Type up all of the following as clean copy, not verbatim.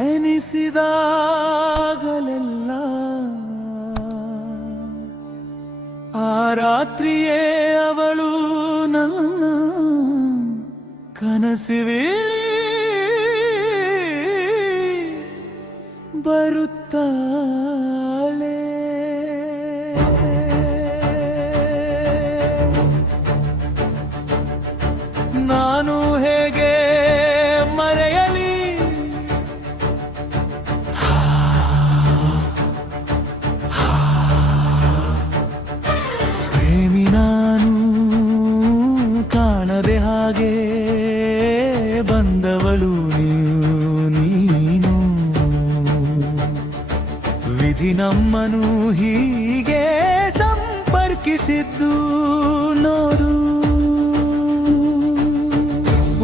ಎನಿಸಿದಾಗಲೆಲ್ಲ ಆ ರಾತ್ರಿಯೇ ಅವಳು ನನ್ನ ಕನಸಿವೇಳಿ ಬರುತ್ತಾಳೆ. ನಾನು ಹೇಗೆ ಮರೆಯಲಿ ಪ್ರೇಮಿ ನಾನು ಕಾಣದೆ ಹಾಗೆ ಬಂದವಳು ನೀನು. ವಿಧಿ ನಮ್ಮನು ಹೀಗೆ ಸಂಪರ್ಕಿಸಿದ್ದು ನೋಡು.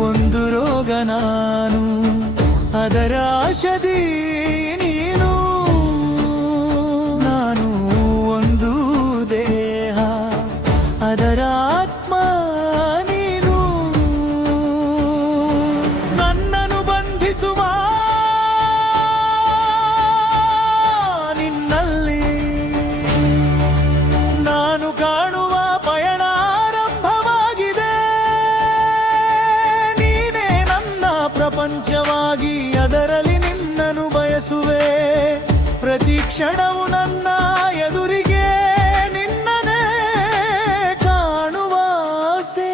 ಒಂದು ರೋಗ ನಾನು, ಅದರ ಔಷಧಿ ನೀನು. ನಾನು ಒಂದು ದೇಹ, ಅದರ ಆತ್ಮ ನೀನು. ನನ್ನನ್ನು ಬಂಧಿಸುವ ನಿನ್ನಲ್ಲಿ ನಾನು ಕಾಣುವ ಪಯಣ ಆರಂಭವಾಗಿದೆ. ನೀನೇ ನನ್ನ ಪ್ರಪಂಚವಾಗಿ, ಅದರಲ್ಲಿ ನಿನ್ನನ್ನು ಬಯಸುವೆ. ಪ್ರತಿ ಕ್ಷಣವು ನನ್ನ ಎದುರಿಗೆ ನಿನ್ನನೇ ಕಾಣುವ ಆಸೆ.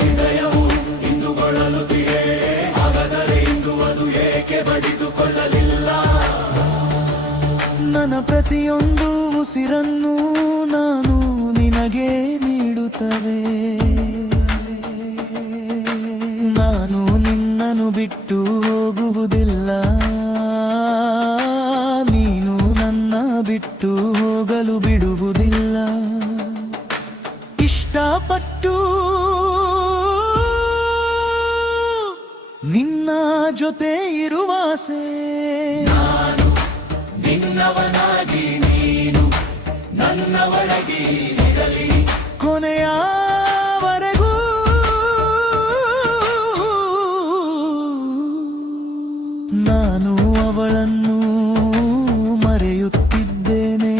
ಹೃದಯವು ಇಂದು ಬಳಲುತ್ತಿದೆ, ಹಾಗಾದರೆ ಇಂದು ಅದು ಏಕೆ ಬಡಿದುಕೊಳ್ಳಲಿಲ್ಲ? ನನ್ನ ಪ್ರತಿಯೊಂದು ಉಸಿರನ್ನು ನಾನು ನಿನಗೆ ನೀಡುತ್ತವೆ. ನಾನು ನಿನ್ನನ್ನು ಬಿಟ್ಟು ಹೋಗುವುದಿಲ್ಲ, ನೀನು ನನ್ನ ಬಿಟ್ಟು ಹೋಗಲು ಬಿಡುವುದಿಲ್ಲ. ಇಷ್ಟಪಟ್ಟು ನಿನ್ನ ಜೊತೆ ಇರುವಾಸೆ. ನಾನು ನಿನ್ನವನಾಗಿ, ನೀನು ನನ್ನ ಒಳಗೆ ಇರಲಿ ಕೊನೆಯವರೆಗೂ. ನಾನು ಅವಳನ್ನು ಮರೆಯುತ್ತಿದ್ದೇನೆ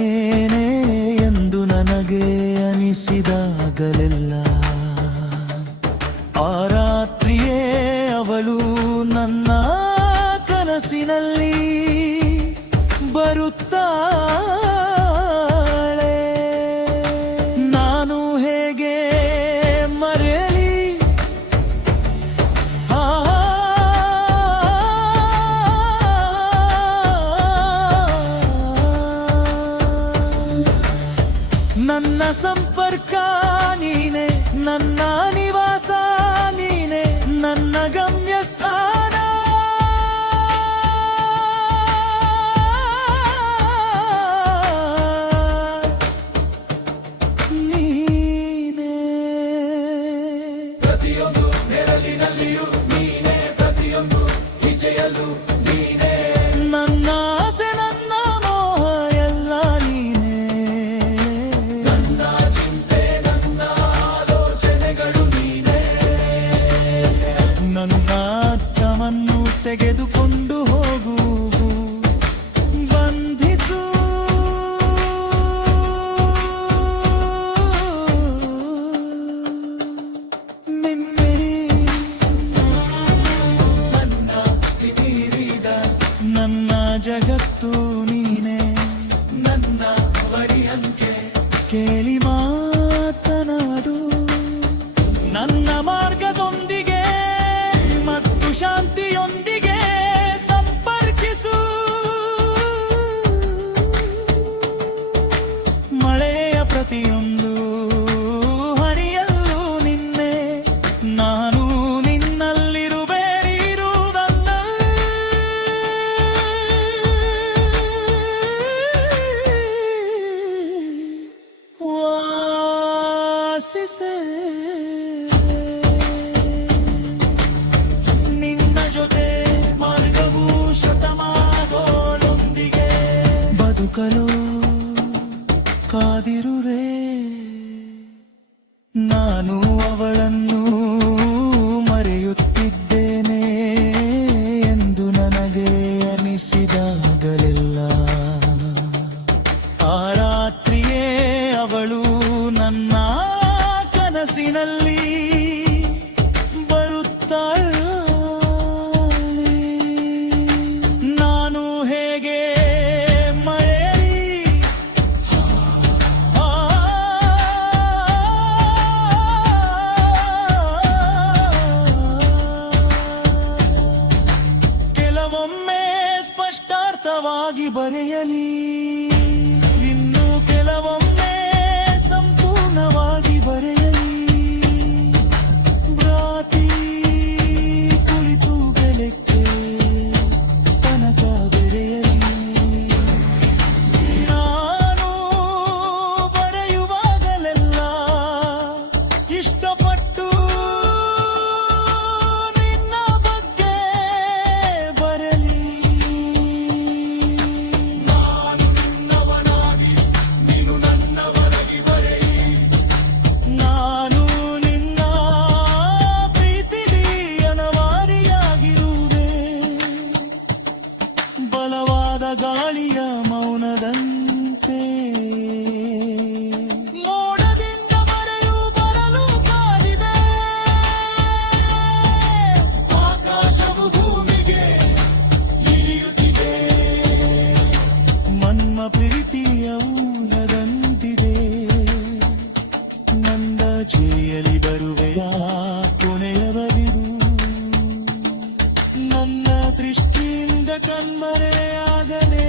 ಎಂದು ನನಗೆ ಅನಿಸಿದಾಗಲೆಲ್ಲ ಆ ರಾತ್ರಿಯೇ ಅವಳು ನನ್ನ ಕನಸಿನಲ್ಲಿ ಬರುತ್ತಾಳೆ. ನಾನು ಹೇಗೆ ಮರೆಯಲಿ ನನ್ನ ಸಂಪರ್ಕ ನೀನೆ, ನನ್ನ ನಿವಾಸ ನೀನೆ, ನನ್ನ ಗಮ್ಯಸ್ಥಾನ ನೀನೆ. ಪ್ರತಿಯೊಂದು ನೆರಳಿನಲ್ಲಿಯೂ ನೀನೆ, ಪ್ರತಿಯೊಂದು ಹೆಜ್ಜೆಯಲ್ಲೂ ನೀನೆ. ನನ್ನ ಆಸೆ, ನನ್ನ ಮೋಹ ಎಲ್ಲ ನೀನೆ. ನನ್ನ ಚಿಂತೆ, ನನ್ನ ಆಲೋಚನೆಗಳು ನೀನೆ. ನನ್ನ ಅರ್ಥವನ್ನು ತೆಗೆದುಕೊಂಡು ಹೋಗು, ಬಂಧಿಸು. ನಿನ್ನೆ ನನ್ನ ತಿಮೀರಿದ ನನ್ನ ಜಗತ್ತು ನೀನೆ. ನನ್ನ ಒಡಿಯಂತೆ ಕೇಳಿ ಮಾತನಾಡು. ನನ್ನ ಮಾರ್ಗದೊಂದಿಗೆ ಮತ್ತು ಶಾಂತಿಯೊಂದಿಗೆ ಸಂಪರ್ಕಿಸು. ಮಳೆಯ ಪ್ರತಿಯೊಂದು ಹನಿಯಲ್ಲೂ ನಿನ್ನೆ, ನಾನು ನಿನ್ನಲ್ಲಿರುವೆ, ನೀರುವುದಲ್ಲ. ವಾಸಿಸೆ ನಿನ್ನ ಜೊತೆ ಮಾರ್ಗವು ಶತಮಾನಗಳೊಂದಿಗೆ ಬದುಕಲು ಕಾದಿರುವೆ. ನಾನು ಅವಳನ್ನು ಮರೆಯುತ್ತಿದ್ದೇನೆ ಎಂದು ನನಗೆ ಕೆಲವೊಮ್ಮೆ ಸ್ಪಷ್ಟಾರ್ಥವಾಗಿ ಬರೆಯಲಿ, ಇನ್ನು ಕೆಲವೊಮ್ಮೆ ಸಂಪೂರ್ಣವಾಗಿ ಬರೆಯಲಿ. ಭ್ರಾತಿ ಕುಳಿತು ಬೆಳಕ್ಕೆ ತನಕ ಬೆರೆಯಲಿ. ನಾನು ಬರೆಯುವಾಗಲೆಲ್ಲ ಇಷ್ಟಪಟ್ಟು ನಿನ್ನ ಬಗ್ಗೆ ಬರಲಿ. ನಾನು ನಿನ್ನವನಾಗಿ ನೀನು ನನ್ನವನಾಗಿ ಬರೆಯಿ. ನಾನು ನಿನ್ನ ಪ್ರೀತಿಲಿ ಅನವಾರಿಯಾಗಿರುವೆ. ಬಲವಾದ ಗಾಳಿಯ ಮೌನದಂತೆ ಮೋಡದಿಂದ ಮರೆಯು ಬರಲು ಕಾದಿದೆ. ಆಕಾಶವು ಭೂಮಿಗೆ ಇಳಿಯುತ್ತಿದೆ. ಮನ್ಮ ಪ್ರೀತಿಯ ಊನದಂತಿದೆ. ನಂದ ಚೇಯಲಿ ಬರುವೆಯ ಕೊನೆಯವರಿರು. ನನ್ನ ದೃಷ್ಟಿಯಿಂದ ಕಣ್ಮರೆಯಾಗಲೇ